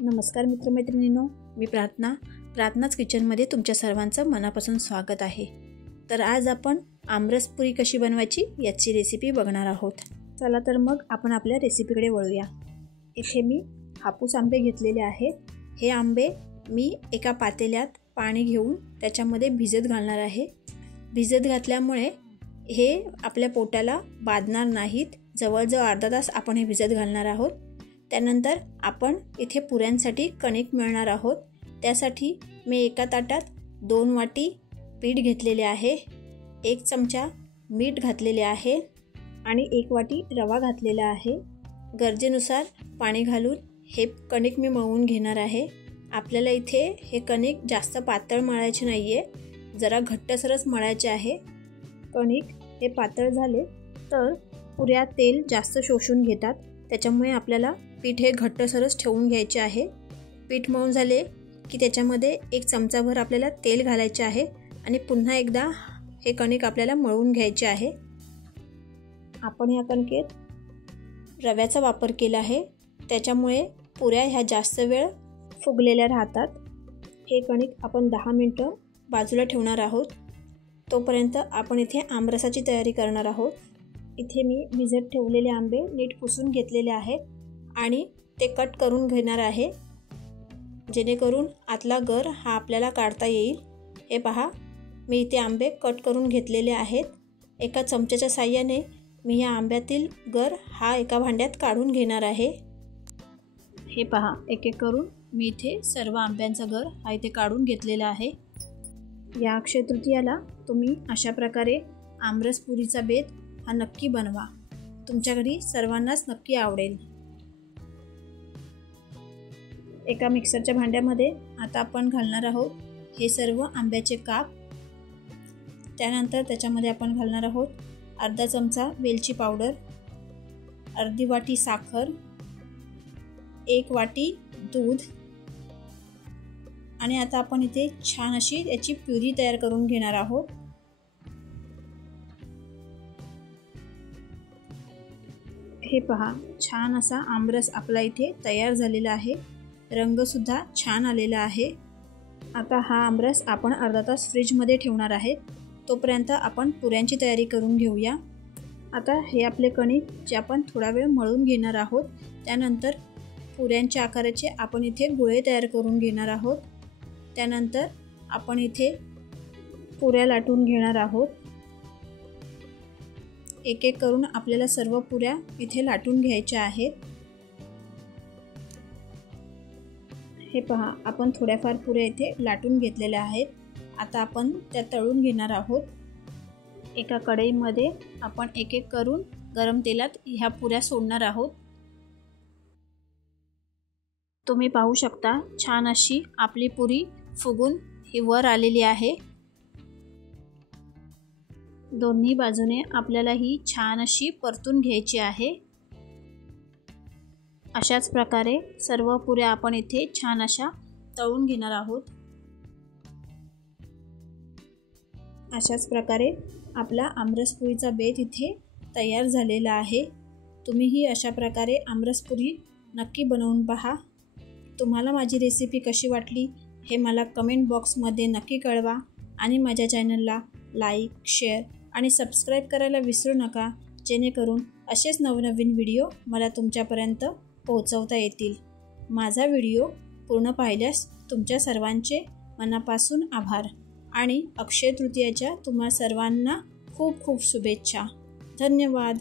नमस्कार मित्रमैत्रिणींनो, मी प्रार्थनाच किचनमध्ये तुमच्या सर्वांचं मनापासून स्वागत आहे। तर आज आपण आमरस पुरी कशी बनवायची याची रेसिपी बघणार आहोत। चला तर मग आपण आपल्या रेसिपीकडे वळूया। इथे मी हापूस आंबे घेतलेले आहेत। हे आंबे मी एका पातेल्यात पाणी घेऊन त्याच्यामध्ये भिजत घालणार आहे। भिजत घातल्यामुळे हे आपल्या पोटाला बाधणार नाहीत। जवळजवळ अर्धा तास आपण हे भिजत घालणार आहोत। त्यानंतर आपण इथे पुऱ्यांसाठी कणिक मळणार आहोत। त्यासाठी मी एका ताटात 2 वाटी पीठ घेतलेले आहे, 1 चमचा मीठ घातलेले आहे आणि 1 वाटी रवा घातलेला आहे। गरजेनुसार पाणी घालून हे कणिक मी मळून घेणार आहे। आपल्याला इथे हे कणिक जास्त पातळ मळायचे नाहीये, जरा घट्टसरच मळायचे आहे। कणिक हे पातळ झाले तर पुऱ्या तेल जास्त शोषून घेतात, त्याच्यामुळे आपल्याला पीठ हे घट्टसरच ठेवून घ्यायचे आहे। पीठ मळून झाले की त्याच्यामध्ये 1 चमचाभर आपल्याला तेल घालायचे आहे आणि पुन्हा एकदा हे कणिक आपल्याला मळून घ्यायचे आहे। आपण या कणकेत रव्याचा वापर केला आहे, त्याच्यामुळे पुऱ्या ह्या जास्त वेळ फुगलेल्या राहतात। हे कणिक आपण 10 मिनिटं बाजूला ठेवणार आहोत। तोपर्यंत आपण इथे आमरसाची तयारी करणार आहोत। इथे मी भिजत ठेवलेले आंबे नीट पुसून घेतलेले आहेत आणि ते कट करून घेणार आहे, जेणेकरून आतला गर हा आपल्याला काढता येईल। हे पहा, मी इथे आंबे कट करून घेतलेले आहेत। एका चमच्याच्या साहाय्याने मी या आंब्यातील गर हा एका भांड्यात काढून घेणार आहे। हे पहा, एक एक करून मी इथे सर्व आंब्यांचा गर हा इथे काढून घेतलेला आहे। या अक्षय तृतीयाला तुम्ही अशा प्रकारे आमरस पुरीचा बेत हा नक्की बनवा, तुमच्या घरी सर्वांनाच नक्की आवडेल। एका मिक्सरच्या भांड्यामध्ये आता आपण घालणार आहोत हे सर्व आंब्याचे काप। त्यानंतर त्याच्यामध्ये आपण घालणार आहोत अर्धा चमचा वेलची पावडर, अर्धी वाटी साखर, 1 वाटी दूध आणि आता आपण इथे छान अशी याची प्युरी तयार करून घेणार आहोत। हे पहा, छान असा आमरस आपला इथे तयार झालेला आहे। रंग सुद्धा छान आलेला आहे। आता हा आमरस आपण अर्धा तास फ्रीजमध्ये ठेवणार आहे। तोपर्यंत आपण पुऱ्यांची तयारी करून घेऊया। आता हे आपले कणिक जे आपण थोडा वेळ मळून घेणार आहोत, त्यानंतर पुऱ्यांच्या आकाराचे आपण इथे गोळे तयार करून घेणार आहोत। त्यानंतर आपण इथे पुऱ्या लाटून घेणार आहोत। एक एक करून आपल्याला सर्व पुऱ्या इथे लाटून घ्यायच्या आहेत। हे पहा, आपण थोड्याफार पुऱ्या इथे लाटून घेतलेल्या आहेत। आता आपण त्या तळून घेणार आहोत। एका कढईमध्ये आपण एक एक करून गरम तेलात ह्या पुऱ्या सोडणार आहोत। तुम्ही पाहू शकता, छान अशी आपली पुरी फुगून ही वर आलेली आहे। दोन्ही बाजूने आपल्याला ही छान अशी परतून घ्यायची आहे। अशाच प्रकारे सर्व पुऱ्या आपण इथे छान अशा तळून घेणार आहोत। अशाच प्रकारे आपला आमरस पुरीचा बेत इथे तयार झालेला आहे। तुम्हीही अशा प्रकारे आमरस पुरी नक्की बनवून पहा। तुम्हाला माझी रेसिपी कशी वाटली हे मला कमेंट बॉक्समध्ये नक्की कळवा आणि माझ्या चॅनलला लाईक, शेअर आणि सबस्क्राईब करायला विसरू नका, जेणेकरून असेच नवनवीन व्हिडिओ मला तुमच्यापर्यंत पोहोचवता येतील। माझा व्हिडिओ पूर्ण पाहिल्यास तुमच्या सर्वांचे मनापासून आभार आणि अक्षय तृतीयाच्या तुम्हा सर्वांना खूप खूप शुभेच्छा। धन्यवाद।